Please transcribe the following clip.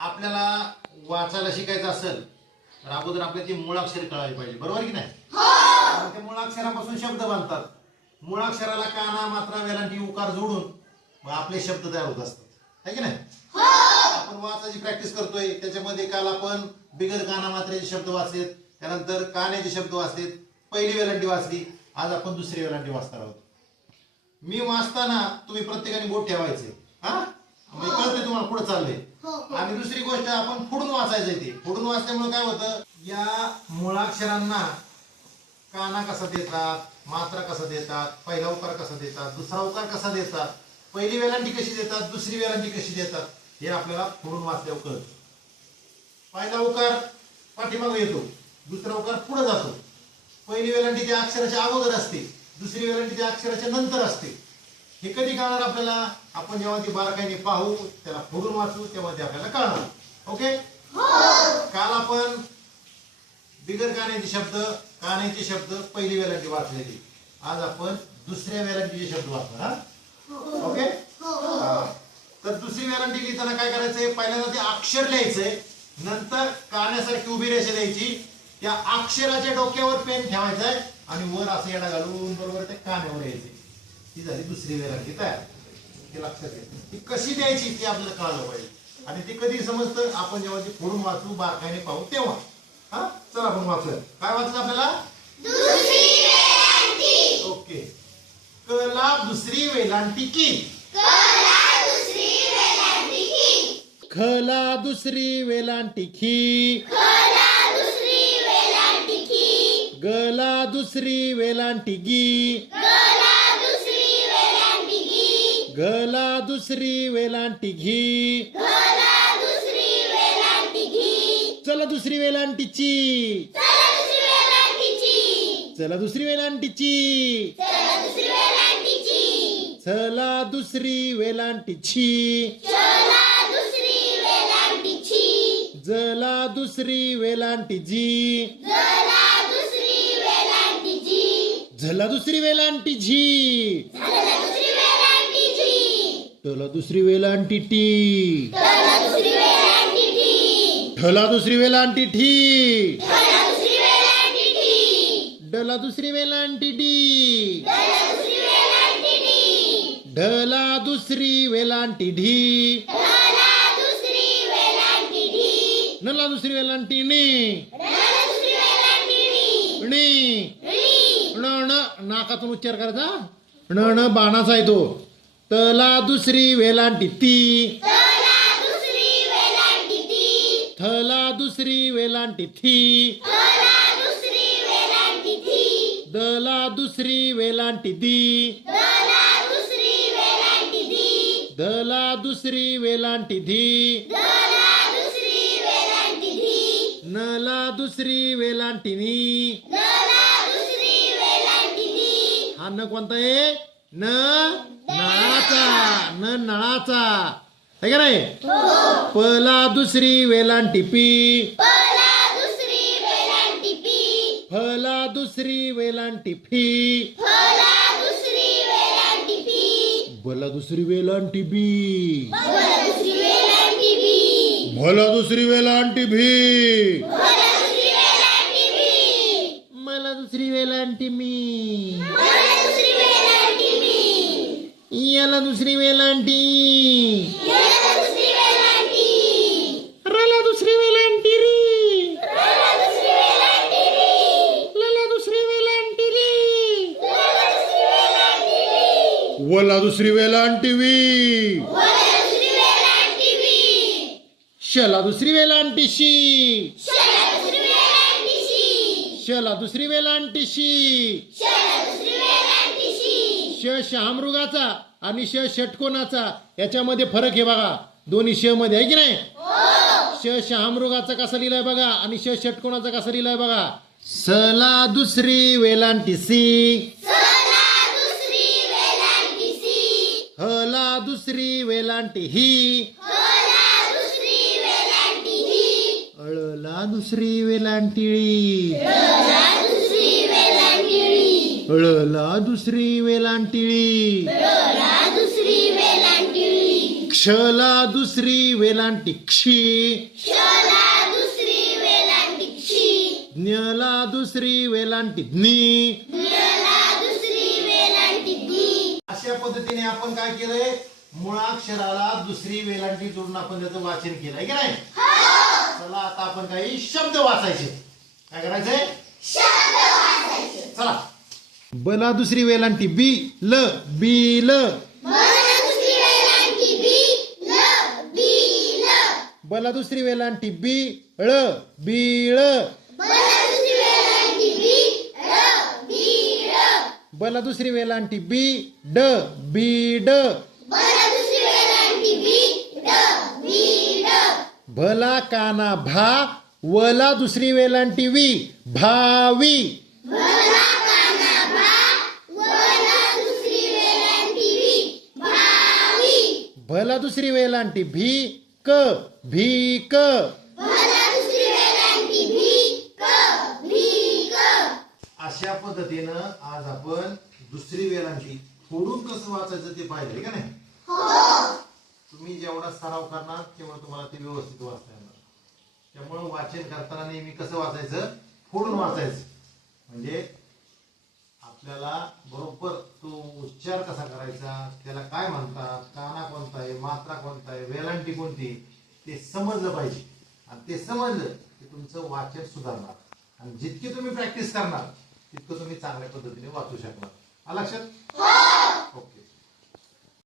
आपल्याला वाचायला शिकायचं असेल तर अगोदर आपल्याला ती मुळाक्षर कळायला पाहिजे. बरोबर की नाही? मग त्या मुळाक्षरापासून शब्द बनतात. मुळाक्षराला काना मात्रा वेलांटी उकार जोडून मग आपले शब्द तयार होत असतात. है की नाही? आपण वाचायची प्रॅक्टिस करतोय. त्याच्यामध्ये काल आपण बिगर काना मात्रेचे शब्द वाचलेत. त्यानंतर कान्याचे शब्द वाचलेत. पहिली वेलांटी वाचली. आज आपण दुसरी वेलांटी वाचणार आहोत. मी वाचताना तुम्ही प्रत्येकाने बोट ठेवायचे. हा? म्हणजे कळते तुम्हाला पुढे चाललंय. आणि दुसरी गोष्ट आपण पुढून वाचायचंय ते. पुढून वाचल्यामुळे काय होतं? या मुळाक्षरांना काना कसा देतात मात्रा कसा देतात पहिला उकार कसा देतात दुसरा उकार कसा देतात पहिली वेलांटी कशी देतात दुसरी वेलांटी कशी देतात हे आपल्याला पुढून वाचल्यावर कळतं. पहिला उकार पाठीमागे येतो दुसरा उकार पुढे जातो. पहिली वेलांटी त्या अक्षराच्या अगोदर असते दुसरी वेलांटी त्या अक्षराच्या नंतर असते. हे कधी कळणार आपल्याला? आपण जेव्हा ती बारकाईने पाहू त्याला पुढून वाचू तेव्हा ते आपल्याला कळणार. ओके? काल आपण बिगर कान्याचे शब्द कान्याचे शब्द पहिली वेलांटी वाचलेली. आज आपण दुसऱ्या वेलांटीचे शब्द वाचणार हा? ओके? हा. तर दुसरी वेलांटी लिहिताना काय करायचंय? पहिल्यांदा ते अक्षर लिहायचंय. नंतर कान्यासारखी उभी रेषा द्यायची. त्या अक्षराच्या डोक्यावर पेन ठेवायचा आहे आणि वर असं येडा घालून बरोबर त्या कान्यावर यायचे ती झाली दुसरी वेलांटी तयार. ते लक्षात घ्या. ती कशी द्यायची ती आपल्याला कळालं पाहिजे. आणि ती कधी समजतं? आपण जेव्हा ती फोडून वाचू बारकाईने पाहू तेव्हा. हा? चला आपण वाचूया. काय वाचलं आपल्याला? ओके. कला दुसरी वेलांटी की? खला दुसरी वेलांटी खी गला दुसरी वेलांटी गी गला दुसरी वेलांटी घी. चला दुसरी वेलांटीची. चला दुसरी वेलांटीची. चला दुसरी वेलांटीची. जला दुसरी वेलांटी जी झला दुसरी वेलांटी टला दुसरी वेलांटी टी ठला दुसरी वेलांटी ठी डला दुसरी वेलांटी डी ढला दुसरी वेलांटी ढी नला दुसरी वेलांटी नी णी नाकातून उच्चार करायचा ण बाणाचा आहे तो तला दुसरी वेलांटी ती थला दुसरी वेलांटी थी दला दुसरी वेलांटी दी दला दुसरी वेलांटी धी नला दुसरी वेलांटी नी हा न कोणता आहे न नळाचा न नळाचा. आहे का नाही? पला दुसरी वेलांटी पी फला दुसरी वेलांटी फी बला दुसरी वेलांटी बी भला दुसरी वेलांटी भी मला दुसरी वेलांटी मी याला दुसरी वेलांटी. रला दुसरी वेलांटी री. लला दुसरी वेलांटी री. वला दुसरी वेलांटी वी. शला दुसरी वेलांटी शी. शला दुसरी वेलांटी शी. श शहामृगाचा आणि श षटकोनाचा याच्यामध्ये फरक आहे बघा. दोन्ही श मध्ये आहे की नाही? श शहामृगाचा कसा लिहिलाय बघा आणि श षटकोनाचा कसा लिहिलाय बघा. सला दुसरी वेलांटी सी. हला दुसरी वेलांटी ही. अळला दुसरी वेलांटी अळला दुसरी वेलांटिळी दुसरी वेलांटी क्षला दुसरी वेलांटी क्षी शला दुसरी वेलांटी क्षी ज्ञला दुसरी वेलांटी ज्ञी ज्ञला दुसरी वेलांटी ज्ञी अशा पद्धतीने आपण काय केलंय? मुळाक्षराला दुसरी वेलांटी जोडून आपण त्याचं वाचन केलंय की नाही? चला आता आपण काही शब्द वाचायचे. काय करायचंय? शब्द वाचायचे. चला. बला दुसरी वेलांटी बी ल बी ल. मला दुसरी वेलांटी बी ल बी ल. बला दुसरी वेलांटी बी ळ बी र बला दुसरी वेलांटी बी ड बीड मला दुसरी वेलांटी बी ड बी ड. भला काना भा वला दुसरी वेलांटी वी भावी. भला दुसरी वेलांटी भी क भी क भी क अशा पद्धतीनं आज आपण दुसरी वेलांटी फोडून कसं वाचायचं ते पाहिजे का नाही? तुम्ही जेवढा सराव करणार तेवढं तुम्हाला ते व्यवस्थित वाचता येणार. त्यामुळं वाचन करताना नेहमी कसं वाचायचं? फोडून वाचायचं. म्हणजे आपल्याला बरोबर तो उच्चार कसा करायचा त्याला काय म्हणतात काना कोणता आहे मात्रा कोणता आहे वेलांटी कोणती ते समजलं पाहिजे. आणि ते समजलं की तुमचं वाचन सुधारणार. आणि जितकी तुम्ही प्रॅक्टिस करणार तितकं तुम्ही चांगल्या पद्धतीने वाचू शकणार. लक्षात? हो!